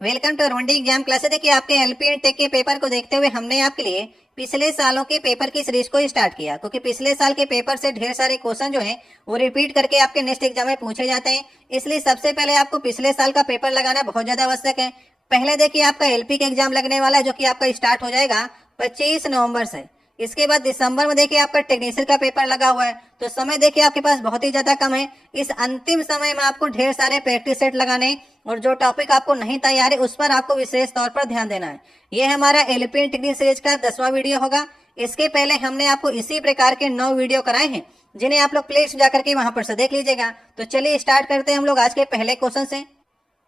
Welcome to अरवंडी exam class. देखिए, आपके एलपी एंड टेक के पेपर को देखते हुए हमने आपके लिए पिछले सालों के पेपर की सीरीज को स्टार्ट किया, क्योंकि पिछले साल के पेपर से ढेर सारे क्वेश्चन जो हैं वो रिपीट करके आपके नेक्स्ट एग्जाम में पूछे जाते हैं। इसलिए सबसे पहले आपको पिछले साल का पेपर लगाना बहुत ज्यादा आवश्यक है। पहले देखिए, आपका एलपी का एग्जाम लगने वाला है, जो कि आपका स्टार्ट हो जाएगा 25 नवंबर से। इसके बाद दिसंबर में देखिए आपका टेक्नीशियन का पेपर लगा हुआ है, तो समय देखिए आपके पास बहुत ही ज्यादा कम है। इस अंतिम समय में आपको ढेर सारे प्रैक्टिस सेट लगाने और जो टॉपिक आपको नहीं तैयार है उस पर आपको विशेष तौर पर ध्यान देना है। यह हमारा एलपी टेक्निक सीरीज का 10वां वीडियो होगा। इसके पहले हमने आपको इसी प्रकार के 9 वीडियो कराए हैं, जिन्हें आप लोग प्ले लिस्ट जाकर के वहां पर से देख लीजिएगा। तो चलिए स्टार्ट करते हैं हम लोग आज के पहले क्वेश्चन से।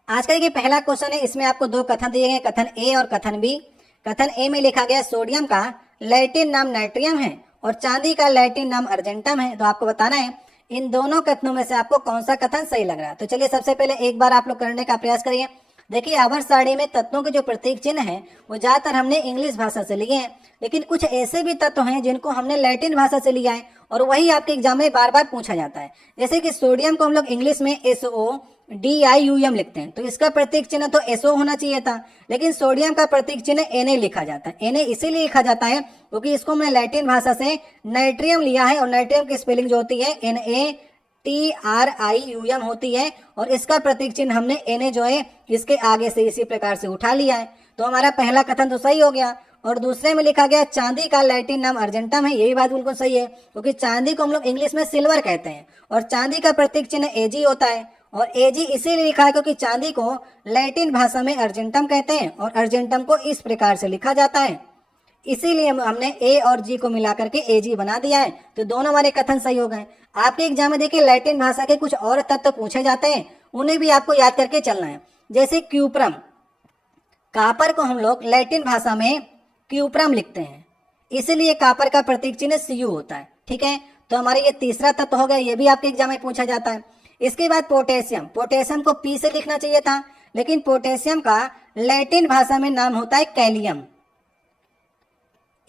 आज का ये पहला क्वेश्चन है, इसमें आपको 2 कथन दिए गए, कथन ए और कथन बी। कथन ए में लिखा गया सोडियम का लैटिन नाम नाइट्रियम है और चांदी का लैटिन नाम अर्जेंटम है। तो आपको बताना है इन दोनों कथनों में से आपको कौन सा कथन सही लग रहा है। तो चलिए सबसे पहले एक बार आप लोग करने का प्रयास करिए। देखिए, आवर्त सारणी में तत्वों के जो प्रतीक चिन्ह है वो ज्यादातर हमने इंग्लिश भाषा से लिए हैं, लेकिन कुछ ऐसे भी तत्व हैं जिनको हमने लैटिन भाषा से लिया है और वही आपके एग्जाम में बार बार पूछा जाता है। जैसे कि सोडियम को हम लोग इंग्लिश में SODIUM लिखते हैं, तो इसका प्रतीक चिन्ह तो SO होना चाहिए था, लेकिन सोडियम का प्रतीक चिन्ह Na लिखा जाता है। Na इसीलिए लिखा जाता है क्योंकि इसको हमने लैटिन भाषा से नाइट्रियम लिया है और नाइट्रियम की स्पेलिंग जो होती है NaTrium होती है और इसका प्रतीक चिन्ह हमने Na जो है इसके आगे से इसी प्रकार से उठा लिया है। तो हमारा पहला कथन तो सही हो गया। और दूसरे में लिखा गया चांदी का लैटिन नाम अर्जेंटम है, यही बात बिल्कुल सही है, क्योंकि चांदी को हम लोग इंग्लिश में सिल्वर कहते हैं और चांदी का प्रतीक चिन्ह Ag होता है और Ag इसीलिए लिखा है क्योंकि चांदी को लैटिन भाषा में अर्जेंटम कहते हैं और अर्जेंटम को इस प्रकार से लिखा जाता है। इसीलिए हमने ए और जी को मिला करके Ag बना दिया है। तो दोनों हमारे कथन सही हो गए। आपके एग्जाम में देखिए लैटिन भाषा के कुछ और तत्व पूछे जाते हैं, उन्हें भी आपको याद करके चलना है। जैसे क्यूप्रम, कापर को हम लोग लैटिन भाषा में क्यूप्रम लिखते हैं, इसलिए कापर का प्रतीक चिन्ह Cu होता है। ठीक है, तो हमारे ये तीसरा तत्व हो गया, ये भी आपके एग्जाम में पूछा जाता है। इसके बाद पोटेशियम, पोटेशियम को P से लिखना चाहिए था, लेकिन पोटेशियम का लैटिन भाषा में नाम होता है कैलियम,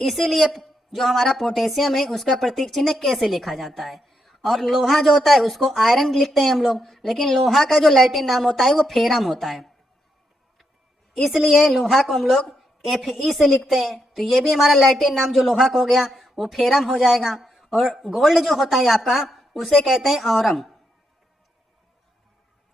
इसीलिए जो हमारा पोटेशियम है उसका प्रतीक चिन्ह K से लिखा जाता है। और लोहा जो होता है उसको आयरन लिखते हैं हम लोग, लेकिन लोहा का जो लैटिन नाम होता है वो फेरम होता है, इसलिए लोहा को हम लोग Fe से लिखते हैं। तो ये भी हमारा लैटिन नाम जो लोहा का हो गया वो फेरम हो जाएगा। और गोल्ड जो होता है आपका उसे कहते हैं औरम,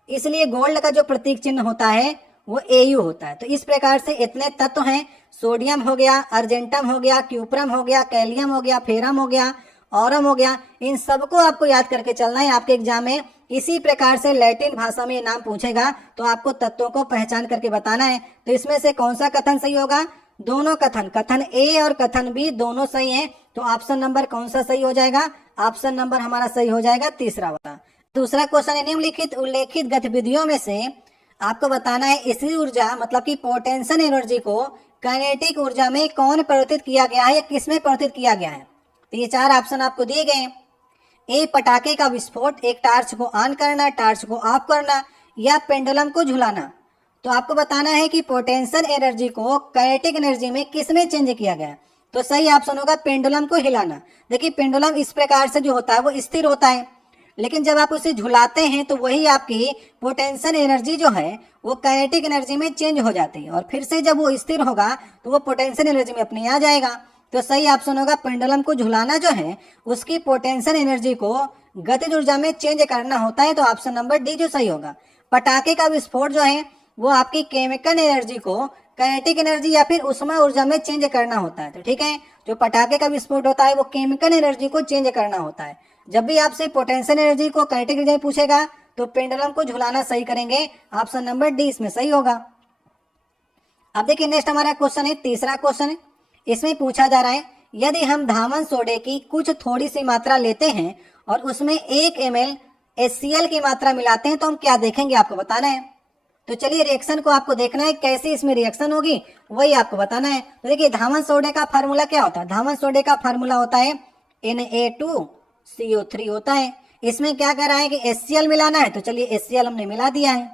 इसलिए गोल्ड का जो प्रतीक चिन्ह होता है वो Au होता है। तो इस प्रकार से इतने तत्व हैं, सोडियम हो गया, अर्जेंटम हो गया, क्यूप्रम हो गया, कैलियम हो गया, फेरम हो गया, औरम हो गया, इन सबको आपको याद करके चलना है। आपके एग्जाम में इसी प्रकार से लैटिन भाषा में ये नाम पूछेगा तो आपको तत्वों को पहचान करके बताना है। तो इसमें से कौन सा कथन सही होगा? दोनों कथन, कथन ए और कथन बी दोनों सही हैं। तो ऑप्शन नंबर कौन सा सही हो जाएगा? ऑप्शन नंबर हमारा सही हो जाएगा तीसरा वाला। दूसरा क्वेश्चन है, निम्नलिखित उल्लेखित गतिविधियों में से आपको बताना है इसी ऊर्जा मतलब कि पोटेंशियल एनर्जी को काइनेटिक ऊर्जा में कौन परिवर्तित किया गया है या किसमें परिवर्तित किया गया है। तो ये 4 ऑप्शन आपको दिए गए हैं। ए, पटाखे का विस्फोट, एक टार्च को ऑन करना, टार्च को ऑफ करना या पेंडुलम को झुलाना। तो आपको बताना है कि पोटेंशियल एनर्जी को काइनेटिक एनर्जी में किसमें चेंज किया गया। तो सही ऑप्शन होगा पेंडुलम को हिलाना। देखिए, पेंडुलम इस प्रकार से जो होता है वो स्थिर होता है, लेकिन जब आप उसे झुलाते हैं तो वही आपकी पोटेंशियल एनर्जी जो है वो काइनेटिक एनर्जी में चेंज हो जाती है और फिर से जब वो स्थिर होगा तो वो पोटेंशियल एनर्जी में अपने आ जाएगा। तो सही ऑप्शन होगा पेंडुलम को झुलाना जो है उसकी पोटेंशियल एनर्जी को गतिज ऊर्जा में चेंज करना होता है। तो ऑप्शन नंबर डी जो सही होगा। पटाखे का विस्फोट जो है वो आपकी केमिकल एनर्जी को काइनेटिक एनर्जी या फिर ऊष्मा ऊर्जा में चेंज करना होता है। तो ठीक है, जो पटाखे का विस्फोट होता है वो केमिकल एनर्जी को चेंज करना होता है। जब भी आपसे पोटेंशियल एनर्जी को काइनेटिक एनर्जी पूछेगा तो पेंडुलम को झुलाना सही करेंगे। ऑप्शन नंबर डी इसमें सही होगा। अब देखिए नेक्स्ट हमारा क्वेश्चन है, तीसरा क्वेश्चन है। इसमें पूछा जा रहा है यदि हम धामन सोडे की कुछ थोड़ी सी मात्रा लेते हैं और उसमें 1 ml HCl की मात्रा मिलाते हैं तो हम क्या देखेंगे, आपको बताना है। तो चलिए रिएक्शन को आपको देखना है, कैसे इसमें रिएक्शन होगी वही आपको बताना है। तो देखिए धामन सोडे का फार्मूला क्या होता है? धामन सोडे का फार्मूला होता है Na2CO3 होता है। इसमें क्या कर रहा है कि HCl मिलाना है, तो चलिए HCl हमने मिला दिया है।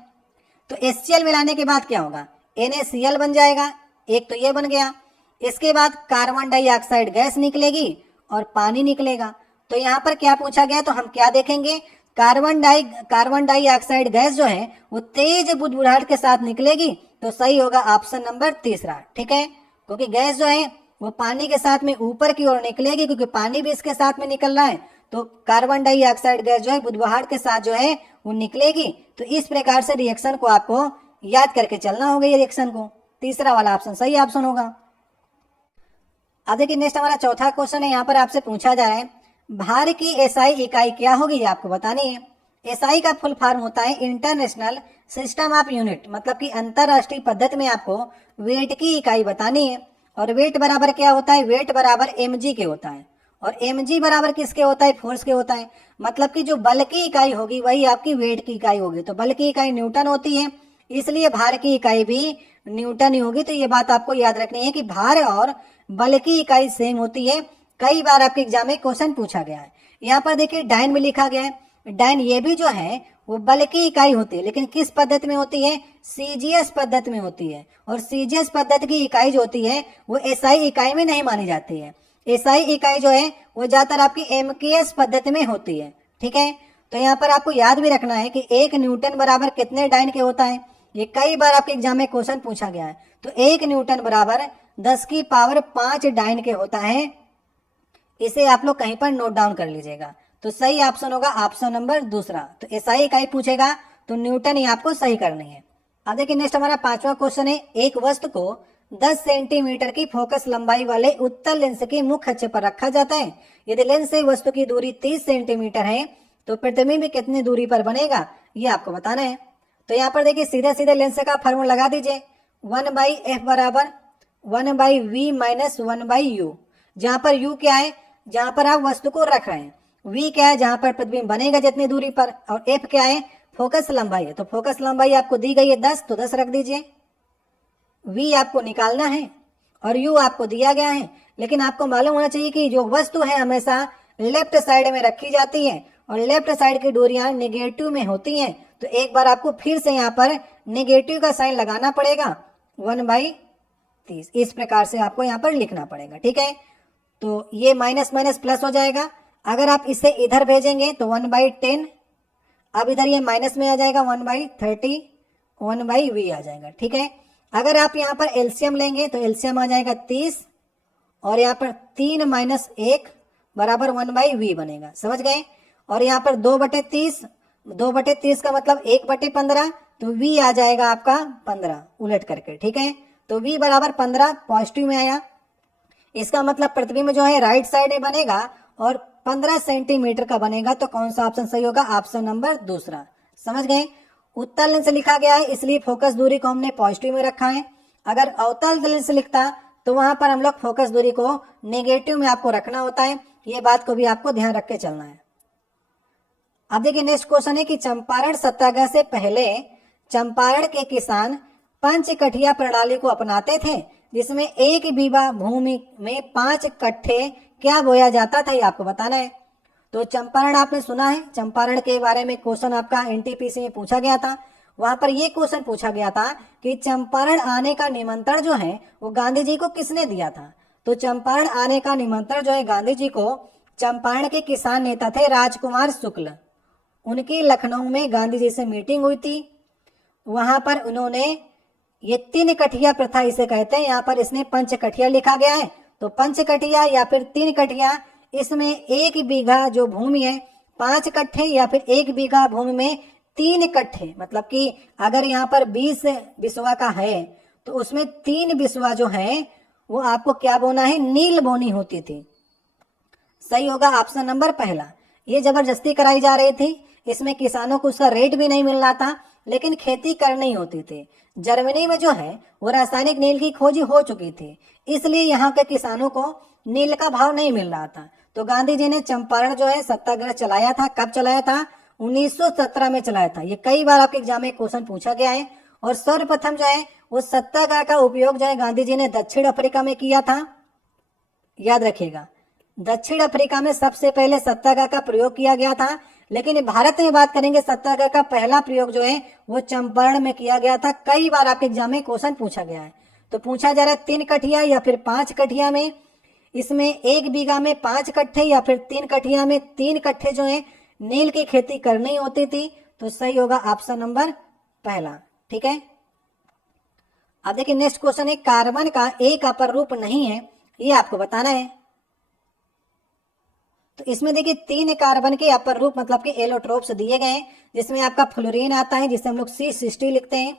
तो HCl मिलाने के बाद क्या होगा? NaCl बन जाएगा, एक तो ये बन गया। इसके बाद कार्बन डाइऑक्साइड गैस निकलेगी और पानी निकलेगा। तो यहाँ पर क्या पूछा गया, तो हम क्या देखेंगे? कार्बन डाइऑक्साइड गैस जो है वो तेज बुदबुदाहट के साथ निकलेगी, तो सही होगा ऑप्शन नंबर तीसरा। ठीक है, क्योंकि गैस जो है वो पानी के साथ में ऊपर की ओर निकलेगी, क्योंकि पानी भी इसके साथ में निकल रहा है, तो कार्बन डाइऑक्साइड गैस जो है बुदबुदाहट के साथ जो है वो निकलेगी। तो इस प्रकार से रिएक्शन को आपको याद करके चलना होगा, ये रिएक्शन को। तीसरा वाला ऑप्शन सही ऑप्शन होगा। अब देखिए नेक्स्ट हमारा चौथा क्वेश्चन है, यहाँ पर आपसे पूछा जा रहा है भार की एसआई इकाई क्या होगी, ये आपको बतानी है। एसआई का फुल फॉर्म होता है इंटरनेशनल सिस्टम ऑफ यूनिट, मतलब कि अंतरराष्ट्रीय पद्धति में आपको वेट की इकाई बतानी है। और वेट बराबर क्या होता है, वेट बराबर mg के होता है, और mg बराबर किसके होता है, फोर्स के होता है। मतलब कि जो बल की इकाई होगी वही आपकी वेट की इकाई होगी। तो बल की इकाई न्यूटन होती है, इसलिए भार की इकाई भी न्यूटन ही होगी। तो ये बात आपको याद रखनी है कि भार और बल की इकाई सेम होती है। कई बार आपके एग्जाम में क्वेश्चन पूछा गया है। यहाँ पर देखिए डाइन में लिखा गया है, डाइन ये भी जो है वो बल की इकाई होती है, लेकिन किस पद्धति में होती है, सीजीएस पद्धति में होती है। और सीजीएस पद्धति की इकाई जो होती है वो एसआई इकाई में नहीं मानी जाती है। एसआई इकाई जो है वो ज्यादातर आपकी एमकेएस पद्धति में होती है। ठीक है, तो यहाँ पर आपको याद भी रखना है कि 1 न्यूटन बराबर कितने डाइन के होता है, ये कई बार आपके एग्जाम में क्वेश्चन पूछा गया है। तो 1 न्यूटन बराबर 10 की पावर 5 डाइन के होता है। इसे आप लोग कहीं पर नोट डाउन कर लीजिएगा। तो सही ऑप्शन होगा ऑप्शन नंबर दूसरा। तो एसआई इकाई पूछेगा तो न्यूटन ही आपको सही करनी है। अब देखिए नेक्स्ट हमारा पांचवा क्वेश्चन है, एक वस्तु को 10 सेंटीमीटर की फोकस लंबाई वाले उत्तल लेंस के मुख्य अक्ष पर रखा जाता है। यदि लेंस से वस्तु की दूरी 30 सेंटीमीटर है तो प्रतिबिंब कितनी दूरी पर बनेगा, ये आपको बताना है। तो यहाँ पर देखिए सीधे सीधे लेंस का फॉर्मूला लगा दीजिए, 1/f बराबर 1/v माइनस 1/u। जहां पर u क्या है, जहां पर आप वस्तु को रख रहे हैं, v क्या है, जहां पर प्रतिबिंब बनेगा जितनी दूरी पर, और f क्या है, फोकस लंबाई है। तो फोकस लंबाई आपको दी गई है 10, तो 10 रख दीजिए। v आपको निकालना है और u आपको दिया गया है। लेकिन आपको मालूम होना चाहिए कि जो वस्तु है हमेशा लेफ्ट साइड में रखी जाती है और लेफ्ट साइड की दूरियां नेगेटिव में होती हैं। तो एक बार आपको फिर से यहाँ पर नेगेटिव का साइन लगाना पड़ेगा, 1/30। इस प्रकार से आपको यहाँ पर लिखना पड़ेगा। ठीक है, तो ये माइनस माइनस प्लस हो जाएगा। अगर आप इसे इधर भेजेंगे तो 1/10, अब इधर ये माइनस में आ जाएगा 1/30, 1/v आ जाएगा। ठीक है, अगर आप यहाँ पर एलसीएम लेंगे तो एलसीएम आ जाएगा 30, और यहाँ पर 3 - 1 बराबर 1/v बनेगा। समझ गए। और यहाँ पर 2/30, 2/30 का मतलब 1/15, तो v आ जाएगा आपका 15 उलट करके। ठीक है, तो v बराबर 15 पॉजिटिव में आया। इसका मतलब प्रतिबिंब जो है राइट साइड में बनेगा और 15 सेंटीमीटर का बनेगा। तो कौन सा ऑप्शन सही होगा, ऑप्शन नंबर दूसरा। समझ गए। उत्तल लेंस लिखा गया है इसलिए फोकस दूरी को हमने पॉजिटिव में रखा है। अगर अवतल लेंस लिखता तो वहां पर हम लोग फोकस दूरी को नेगेटिव में आपको रखना होता है। ये बात को भी आपको ध्यान रख के चलना है। अब देखिए नेक्स्ट क्वेश्चन है कि चंपारण सत्याग्रह से पहले चंपारण के किसान पंचकठिया प्रणाली को अपनाते थे, जिसमें एक बीघा भूमि में 5 कट्ठे क्या बोया जाता था, ये आपको बताना है। तो चंपारण आपने सुना है, चंपारण के बारे में क्वेश्चन आपका एनटीपीसी में पूछा गया था। वहां पर यह क्वेश्चन पूछा गया था कि चंपारण आने का निमंत्रण जो है वो गांधी जी को किसने दिया था। तो चंपारण आने का निमंत्रण जो है गांधी जी को चंपारण के किसान नेता थे राजकुमार शुक्ल। उनकी लखनऊ में गांधी जी से मीटिंग हुई थी। वहां पर उन्होंने ये 3 कठिया प्रथा इसे कहते हैं, यहाँ पर इसने पंचकठिया लिखा गया है। तो पंचकठिया या फिर 3 कठिया, इसमें 1 बीघा जो भूमि है 5 कट्ठे या फिर 1 बीघा भूमि में 3 कट्ठे, मतलब कि अगर यहाँ पर 20 बिस्वा का है तो उसमें 3 बिस्वा जो है वो आपको क्या बोना है, नील बोनी होती थी। सही होगा ऑप्शन नंबर पहला। ये जबरदस्ती कराई जा रही थी, इसमें किसानों को उसका रेट भी नहीं मिल रहा था, लेकिन खेती करनी होती थी। जर्मनी में जो है वो रासायनिक नील की खोज हो चुकी थी, इसलिए यहाँ के किसानों को नील का भाव नहीं मिल रहा था। तो गांधी जी ने चंपारण जो है सत्याग्रह चलाया था। कब चलाया था, 1917 में चलाया था। ये कई बार आपके एग्जाम में क्वेश्चन पूछा गया है। और सर्वप्रथम जो है वो सत्याग्रह का उपयोग जो है गांधी जी ने दक्षिण अफ्रीका में किया था। याद रखिएगा, दक्षिण अफ्रीका में सबसे पहले सत्याग्रह का प्रयोग किया गया था। लेकिन भारत में बात करेंगे, सत्याग्रह का पहला प्रयोग जो है वो चंपारण में किया गया था। कई बार आपके एग्जाम में क्वेश्चन पूछा गया है। तो पूछा जा रहा है 3 कठिया या फिर 5 कठिया में, इसमें 1 बीघा में 5 कट्ठे या फिर 3 कठिया में 3 कट्ठे जो है नील की खेती करनी होती थी, तो सही होगा ऑप्शन नंबर पहला। ठीक है, अब देखिए नेक्स्ट क्वेश्चन है, कार्बन का एक अपर रूप नहीं है, ये आपको बताना है। तो इसमें देखिए 3 कार्बन के अपर रूप मतलब कि एलोट्रोप्स दिए गए हैं, जिसमें आपका फ्लोरीन आता है जिसे हम लोग C60 लिखते हैं,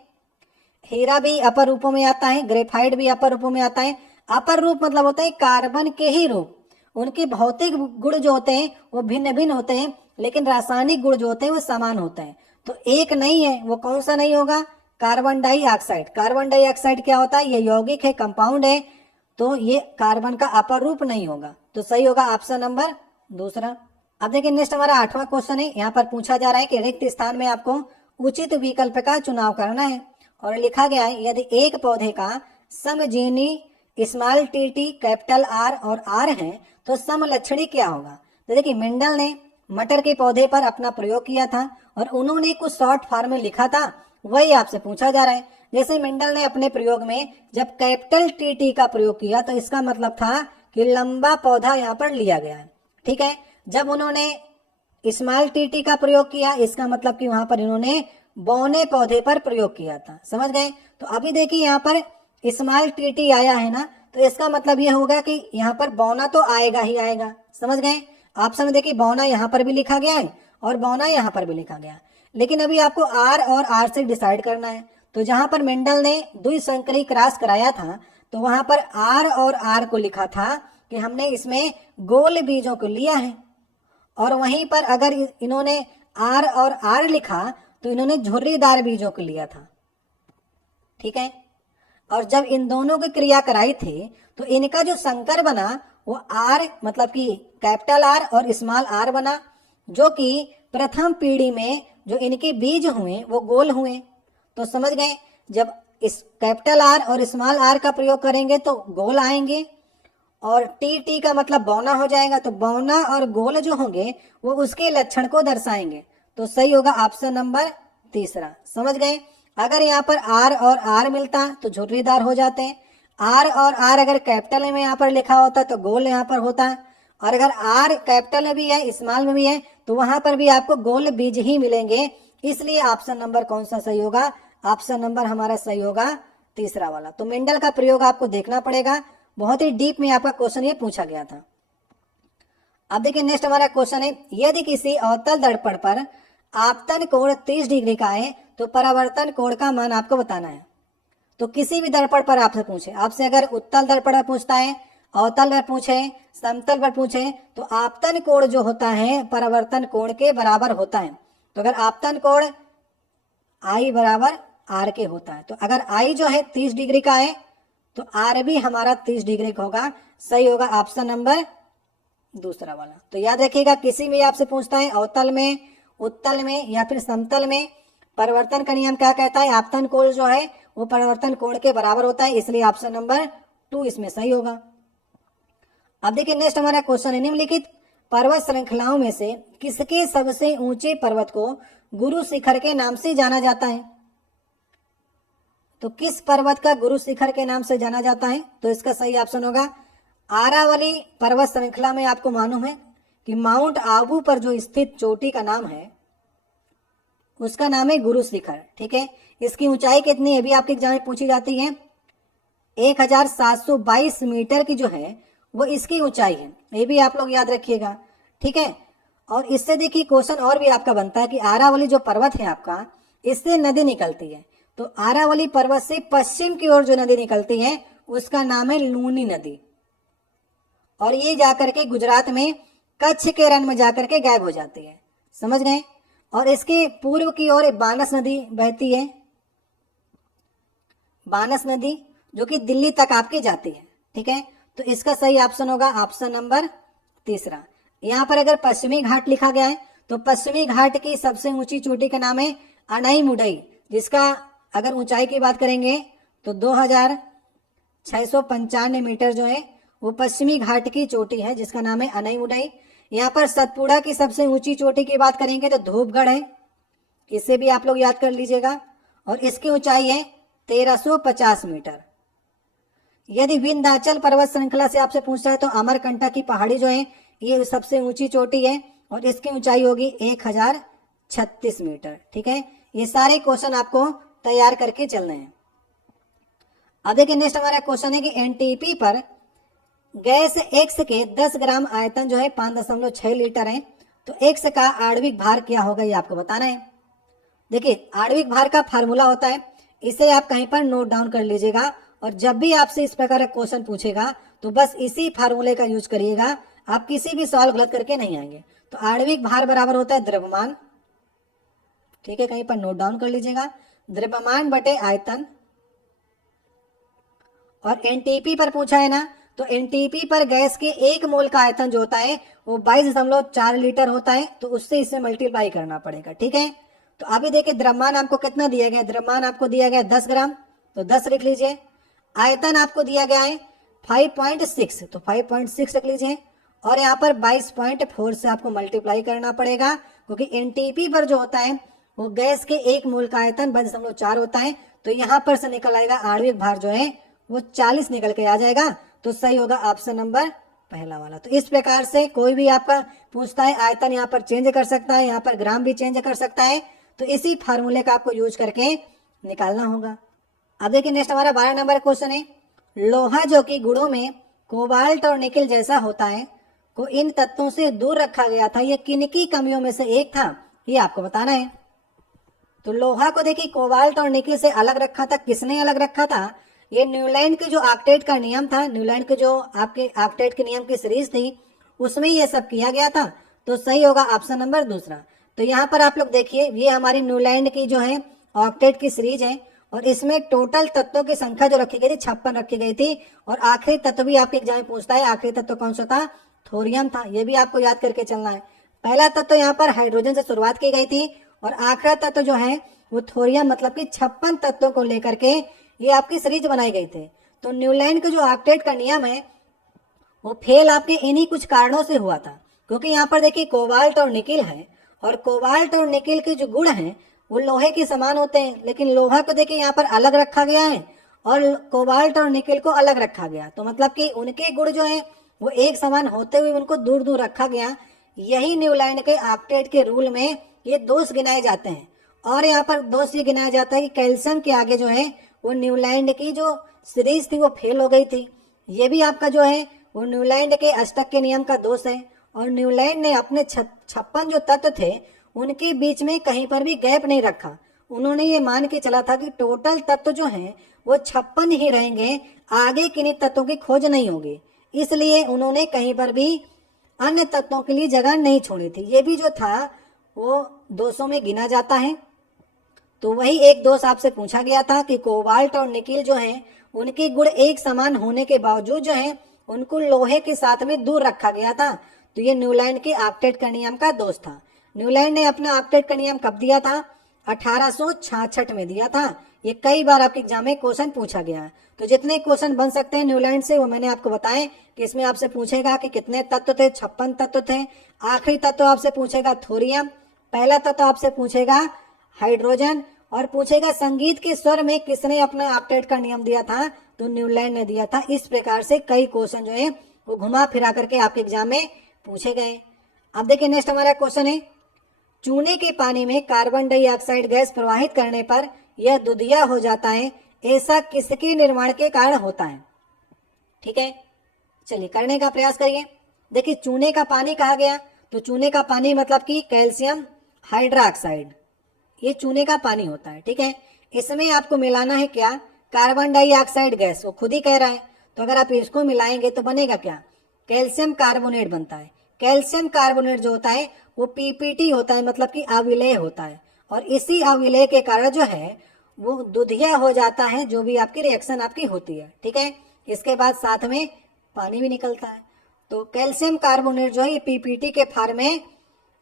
हीरा भी अपर रूपों में आता है, ग्रेफाइट भी अपर रूपों में आता है। अपर रूप मतलब होता है कार्बन के ही रूप, उनके भौतिक गुण जो होते हैं वो भिन्न भिन्न होते हैं, लेकिन रासायनिक गुण जो होते हैं वो समान होते हैं। तो एक नहीं है, वो कौन सा नहीं होगा? Carbon dioxide. कार्बन डाइऑक्साइड क्या होता है? ये यौगिक है, कंपाउंड है, तो ये कार्बन का अपर रूप नहीं होगा। तो सही होगा ऑप्शन नंबर दूसरा। अब देखिए नेक्स्ट हमारा 8वां क्वेश्चन है, यहाँ पर पूछा जा रहा है कि रिक्त स्थान में आपको उचित विकल्प का चुनाव करना है, और लिखा गया है यदि एक पौधे का समजीनी स्मॉल टी कैपिटल आर और आर है तो समलक्षणी क्या होगा? तो देखिए मेंडल ने मटर के पौधे पर अपना प्रयोग किया था और उन्होंने कुछ शॉर्ट फॉर्म में लिखा था, वही आपसे पूछा जा रहा है। जैसे मेंडल ने अपने प्रयोग में जब कैपिटल टी का प्रयोग किया तो इसका मतलब था कि लंबा पौधा यहाँ पर लिया गया है। ठीक है, जब उन्होंने स्मॉल टी का प्रयोग किया, इसका मतलब कि वहां पर इन्होंने बौने पौधे पर प्रयोग किया था। समझ गए? तो अभी देखिए यहाँ पर स्मॉल टी आया है ना, तो इसका मतलब यह होगा कि यहाँ पर बौना तो आएगा ही आएगा। समझ गए? ऑप्शन में देखिए बौना यहाँ पर भी लिखा गया है और बौना यहाँ पर भी लिखा गया, लेकिन अभी आपको आर और आर से डिसाइड करना है। तो जहां पर मेंडल ने द्विसंकरी क्रॉस कराया था, तो वहां पर आर और आर को लिखा था कि हमने इसमें गोल बीजों को लिया है, और वहीं पर अगर इन्होंने आर और आर लिखा तो इन्होंने झुर्रीदार बीजों को लिया था। ठीक है, और जब इन दोनों की क्रिया कराई थी तो इनका जो संकर बना वो आर मतलब कि कैपिटल आर और स्मॉल आर बना, जो कि प्रथम पीढ़ी में जो इनके बीज हुए वो गोल हुए। तो समझ गए, जब इस कैपिटल आर और स्मॉल आर का प्रयोग करेंगे तो गोल आएंगे, और टी का मतलब बौना हो जाएगा, तो बौना और गोल जो होंगे वो उसके लक्षण को दर्शाएंगे। तो सही होगा ऑप्शन नंबर तीसरा। समझ गए? अगर यहाँ पर आर और आर मिलता तो झुर्रीदार हो जाते हैं, आर और आर अगर कैपिटल में यहाँ पर लिखा होता तो गोल यहाँ पर होता, और अगर आर कैपिटल में भी है स्मॉल में भी है तो वहां पर भी आपको गोल बीज ही मिलेंगे। इसलिए ऑप्शन नंबर कौन सा सही होगा? ऑप्शन नंबर हमारा सही होगा तीसरा वाला। तो मेंडल का प्रयोग आपको देखना पड़ेगा, बहुत ही डीप में आपका क्वेश्चन ये पूछा गया था। अब देखिए नेक्स्ट हमारा क्वेश्चन है, यदि किसी अवतल दर्पण पर आपतन कोण 30 डिग्री का है तो परावर्तन कोण का मान आपको बताना है। तो किसी भी दर्पण पर आपसे पूछे, आपसे अगर उत्तल दर्पण पर पूछता है, अवतल पर पूछे, समतल पर पूछे, तो आपतन कोण जो होता है परावर्तन कोण के बराबर होता है। तो अगर आपतन कोण आई बराबर आर के होता है, तो अगर आई जो है 30 डिग्री का है तो आर भी हमारा 30 डिग्री का होगा। सही होगा ऑप्शन नंबर दूसरा वाला। तो याद रखिएगा, किसी में आपसे पूछता है अवतल में, उत्तल में या फिर समतल में, परिवर्तन का नियम क्या कहता है? आपतन कोण जो है वो परिवर्तन कोण के बराबर होता है, इसलिए ऑप्शन नंबर 2 इसमें सही होगा। अब देखिए नेक्स्ट हमारा क्वेश्चन है, निम्नलिखित पर्वत श्रृंखलाओं में से किसके सबसे ऊंचे पर्वत को गुरु शिखर के नाम से जाना जाता है? तो किस पर्वत का गुरु शिखर के नाम से जाना जाता है? तो इसका सही ऑप्शन होगा आरावली पर्वत श्रृंखला में। आपको मालूम है कि माउंट आबू पर जो स्थित चोटी का नाम है उसका नाम है गुरु शिखर। ठीक है, इसकी ऊंचाई कितनी है भी आपके एग्जाम में पूछी जाती है, 1722 मीटर की जो है वो इसकी ऊंचाई है, ये भी आप लोग याद रखिएगा। ठीक है, और इससे देखिए क्वेश्चन और भी आपका बनता है कि आरावली जो पर्वत है आपका, इससे नदी निकलती है, तो आरावली पर्वत से पश्चिम की ओर जो नदी निकलती है उसका नाम है लूनी नदी, और ये जाकर के गुजरात में कच्छ के रण में जाकर के गायब हो जाती है। समझ गए? और इसके पूर्व की ओर बानस नदी बहती है, बानस नदी जो कि दिल्ली तक आपकी जाती है। ठीक है, तो इसका सही ऑप्शन होगा ऑप्शन नंबर तीसरा। यहाँ पर अगर पश्चिमी घाट लिखा गया है तो पश्चिमी घाट की सबसे ऊंची चोटी का नाम है अनई मुडई, जिसका अगर ऊंचाई की बात करेंगे तो 2695 मीटर जो है वो पश्चिमी घाट की चोटी है, जिसका नाम है अनई मुडई। यहाँ पर सतपुड़ा की सबसे ऊंची चोटी की बात करेंगे तो धूपगढ़ है, इसे भी आप लोग याद कर लीजिएगा, और इसकी ऊंचाई है 1350 मीटर। यदि विंध्याचल पर्वत श्रृंखला से आपसे पूछता है तो अमरकंटक की पहाड़ी जो है ये सबसे ऊंची चोटी है, और इसकी ऊंचाई होगी 1036 मीटर। ठीक है, ये सारे क्वेश्चन आपको तैयार करके चलने हैं। अब देखिए नेक्स्ट हमारा क्वेश्चन है कि एनटीपी पर गैस एक्स के 10 ग्राम आयतन जो है 5.6 लीटर है, तो एक्स का आणविक भार क्या होगा ये आपको बताना है। देखिए आणविक भार का फार्मूला होता है, इसे आप कहीं पर नोट डाउन कर लीजिएगा, और जब भी आपसे इस प्रकार का क्वेश्चन पूछेगा तो बस इसी फार्मूले का यूज करिएगा, आप किसी भी सवाल गलत करके नहीं आएंगे। तो आणविक भार बराबर होता है द्रव्यमान, ठीक है, कहीं पर नोट डाउन कर लीजिएगा, द्रव्यमान बटे आयतन। और एनटीपी पर पूछा है ना, तो एनटीपी पर गैस के 1 मोल का आयतन जो होता है वो 22.4 लीटर होता है, तो उससे इसे मल्टीप्लाई करना पड़ेगा। ठीक है, तो अभी देखिए द्रव्यमान आपको कितना दिया गया, द्रव्यमान आपको दिया गया 10 ग्राम, तो 10 लिख लीजिए। आयतन आपको दिया गया है 5.6, तो 5.6 लिख लीजिए, और यहाँ पर 22.4 से आपको मल्टीप्लाई करना पड़ेगा, क्योंकि एनटीपी पर जो होता है वो गैस के 1 मोल का आयतन 22.4 होता है, तो यहाँ पर से निकल आएगा आणविक भार जो है वो 40 निकल के आ जाएगा। तो सही होगा ऑप्शन नंबर पहला वाला। तो इस प्रकार से कोई भी आपका पूछता है आयतन यहाँ पर चेंज कर सकता है, यहाँ पर ग्राम भी चेंज कर सकता है, तो इसी फार्मूले का आपको यूज करके निकालना होगा। अब देखिए नेक्स्ट हमारा 12 नंबर क्वेश्चन है, लोहा जो कि गुणों में कोबाल्ट और निकिल जैसा होता है को इन तत्वों से दूर रखा गया था, ये किनकी कमियों में से एक था, ये आपको बताना है। तो लोहा को देखिए कोबाल्ट और निकिल से अलग रखा था, किसने अलग रखा था, ये न्यूलैंड के जो ऑक्टेट का नियम था, न्यूलैंड के जो आपके ऑक्टेट के नियम की सीरीज थी उसमें ये सब किया गया था, तो सही होगा ऑप्शन नंबर दूसरा। तो यहाँ पर आप लोग देखिए ये हमारी न्यूलैंड की जो है ऑक्टेट की सीरीज है, और इसमें टोटल तत्वों की संख्या जो रखी गई थी 56 रखी गई थी, और आखिरी तत्व भी आपके एग्जाम में पूछता है, आखिरी तत्व कौन सा था, थोरियम था, ये भी आपको याद करके चलना है। पहला तत्व यहाँ पर हाइड्रोजन से शुरुआत की गई थी, और आखिरी तत्व जो है वो थोरियम, मतलब कि 56 तत्वों को लेकर के ये आपकी सीरीज बनाई गई थी। तो न्यूलैंड का जो ऑक्टेट का नियम है वो फेल आपके इन्हीं कुछ कारणों से हुआ था, क्योंकि यहाँ पर देखिए कोबाल्ट और निकिल है, और कोबाल्ट और निकिल के जो गुण हैं वो लोहे के समान होते हैं, लेकिन लोहा को देखिए यहाँ पर अलग रखा गया है और कोबाल्ट और निकिल को अलग रखा गया, तो मतलब कि उनके गुण जो है वो एक समान होते हुए उनको दूर दूर रखा गया। यही न्यूलैंड के ऑक्टेट के रूल में ये दोष गिनाए जाते हैं, और यहाँ पर दोष ये गिनाया जाता है कि कैल्शियम के आगे जो है वो न्यूलैंड की जो सीरीज थी वो फेल हो गई थी। ये भी आपका जो है वो न्यूलैंड के अष्टक के नियम का दोष है, और न्यूलैंड ने अपने 56 जो तत्व थे उनके बीच में कहीं पर भी गैप नहीं रखा। उन्होंने ये मान के चला था कि टोटल तत्व जो हैं वो 56 ही रहेंगे, आगे किन्हीं तत्वों की खोज नहीं होगी, इसलिए उन्होंने कहीं पर भी अन्य तत्वों के लिए जगह नहीं छोड़ी थी। ये भी जो था वो दोषों में गिना जाता है। तो वही एक दोष आपसे पूछा गया था कि कोबाल्ट और निकिल जो हैं उनके गुण एक समान होने के बावजूद जो है उनको लोहे के साथ में दूर रखा गया था, तो ये न्यूलैंड के ऑक्टेट का नियम का दोष था। न्यूलैंड ने अपना ऑक्टेट का नियम कब दिया था, 1866 में दिया था। ये कई बार आपके एग्जाम में क्वेश्चन पूछा गया है, तो जितने क्वेश्चन बन सकते हैं न्यूलैंड से वो मैंने आपको बताए कि इसमें आपसे पूछेगा कि कितने तत्व थे, 56 तत्व थे। आखिरी तत्व आपसे पूछेगा थोरियम, पहला तत्व आपसे पूछेगा हाइड्रोजन, और पूछेगा संगीत के स्वर में किसने अपना ऑक्टेट का नियम दिया था, तो न्यूलैंड ने दिया था। इस प्रकार से कई क्वेश्चन जो है वो घुमा फिरा करके आपके एग्जाम में पूछे गए। अब देखिए नेक्स्ट हमारा क्वेश्चन है, चूने के पानी में कार्बन डाइऑक्साइड गैस प्रवाहित करने पर यह दुधिया हो जाता है, ऐसा किसके निर्माण के कारण होता है। ठीक है, चलिए करने का प्रयास करिए। देखिए चूने का पानी कहा गया, तो चूने का पानी मतलब कि कैल्शियम हाइड्रोक्साइड, ये चूने का पानी होता है। ठीक है, इसमें आपको मिलाना है क्या, कार्बन डाइऑक्साइड गैस, वो खुद ही कह रहा है, तो अगर आप इसको मिलाएंगे तो बनेगा क्या, कैल्शियम कार्बोनेट बनता है। कैल्शियम कार्बोनेट जो होता है वो पीपीटी होता है, मतलब कि अविलेय होता है, और इसी अविलेय के कारण जो है वो दुधिया हो जाता है, जो भी आपकी रिएक्शन आपकी होती है। ठीक है, इसके बाद साथ में पानी भी निकलता है। तो कैल्शियम कार्बोनेट जो है ये पीपीटी के फार्म में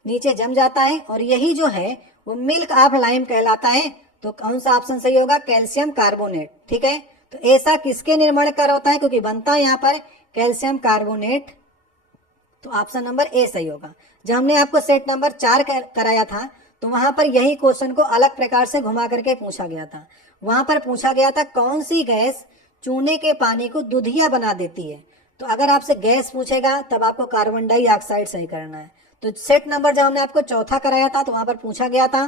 नीचे जम जाता है, और यही जो है वो मिल्क ऑफ लाइम कहलाता है। तो कौन सा ऑप्शन सही होगा, कैल्शियम कार्बोनेट। ठीक है, तो ऐसा किसके निर्माण कर होता है, क्योंकि बनता है यहाँ पर कैल्शियम कार्बोनेट, तो ऑप्शन नंबर ए सही होगा। जब हमने आपको सेट नंबर 4 कराया था तो वहां पर यही क्वेश्चन को अलग प्रकार से घुमा करके पूछा गया था। वहां पर पूछा गया था कौन सी गैस चूने के पानी को दुधिया बना देती है। तो अगर आपसे गैस पूछेगा तब आपको कार्बन डाइऑक्साइड सही करना है। तो सेट नंबर जब हमने आपको चौथा कराया था तो वहां पर पूछा गया था